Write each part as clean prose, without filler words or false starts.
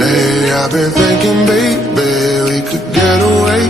Lately I've been thinking, baby, we could get away.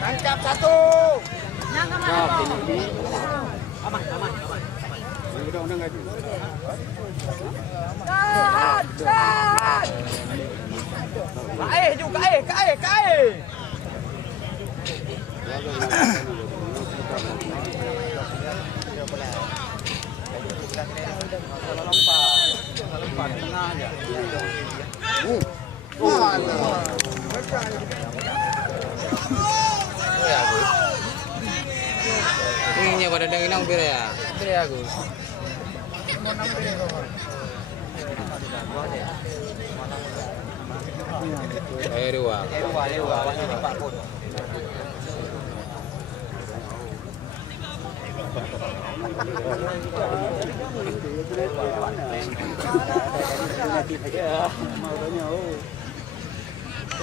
Tangkap satu. Kaih. Ini pada denginang pira ya? Pira aku. Dua.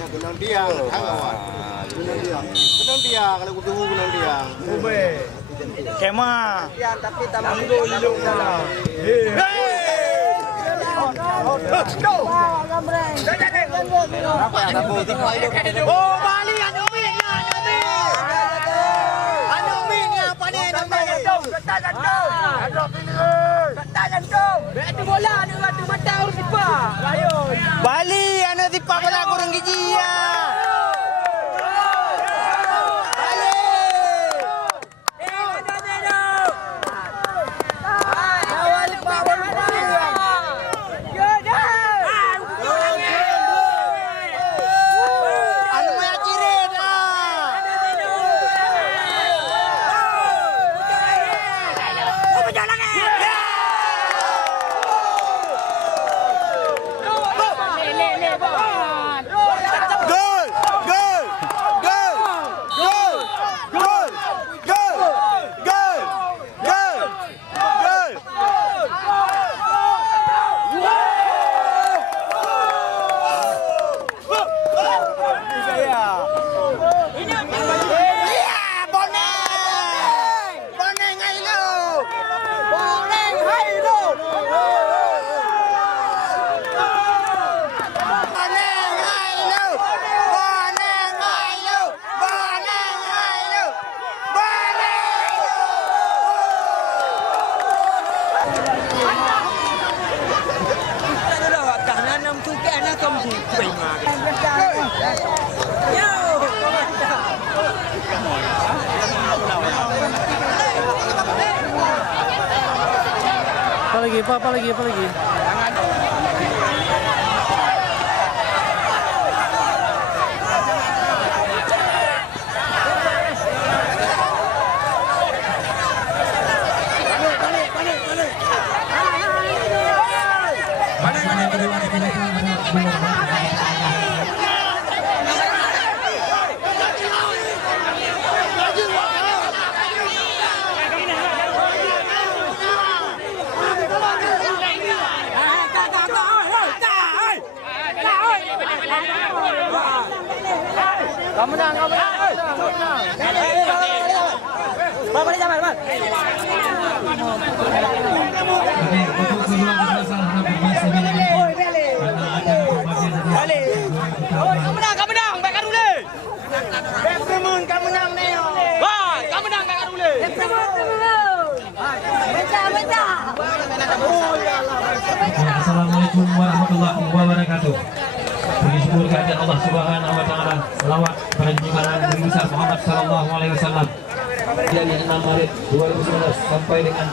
Benang tiang, benang tiang kalau kudu benang tiang. Kema. Tapi tamu dulu dalam. Let's go. Oh, Bali anu minnya, anu minnya apa ni? Bali ana tipa pala kurang gigi ya. Apa lagi? Kamu menang. Bapak ini jangan, Bang. Oke, untuk tujuan besar harap biasa bila ini karena ada pembagian hadiah. Kamu menang, baikkan dulu. Kamu menang, Neo. Wah, kamu menang, baikkan dulu. Assalamualaikum warahmatullahi wabarakatuh. Puji syukur kehadirat Allah Subhanahu wa taala. Selawat pada junjungan Nabi besar Muhammad sallallahu alaihi wasallam. Dari 6 Maret 2019 sampai dengan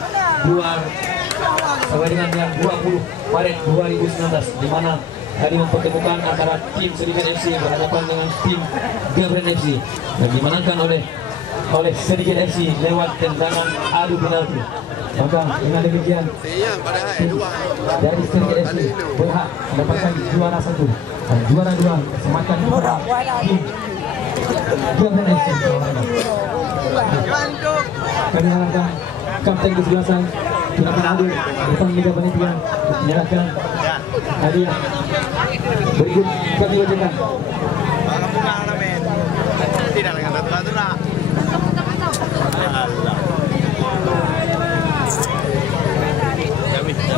yang 20 Maret 2019 di mana tadi mempertemukan antara tim Sedikian FC berhadapan dengan tim Gabren FC dan dimenangkan oleh Sedikian FC lewat tendangan adu penalti. Maka dengan demikian tim dari Sedikian FC berhak mendapatkan juara 1 dan juara 2 semakan kepada tim Gabren FC. Kami harapkan kapten kesebelasan silakan hadir depan meja panitia menyerahkan hadiah. Berikut kami bacakan. Tidak dengan aturan.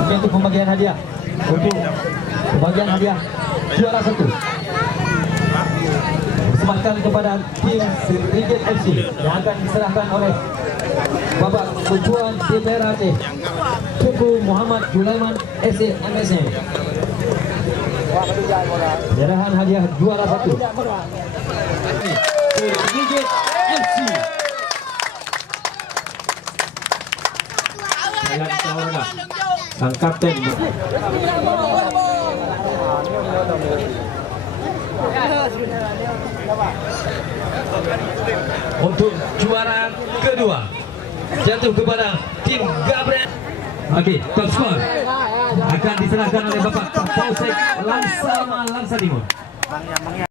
Untuk pembagian hadiah, untuk pembagian hadiah juara 1 disematkan kepada tim Sedikian FC yang akan diserahkan oleh Bapak Ketua DPR Aceh Tunku Muhammad Sulaiman SC MSN. Penyerahan hadiah juara 1 Sedikian FC. Saya Saudara sang kapten. Untuk juara kedua jatuh kepada tim Gabren. Oke, top skor akan diserahkan oleh Bapak Kapolsek Lansama Langsa Timur.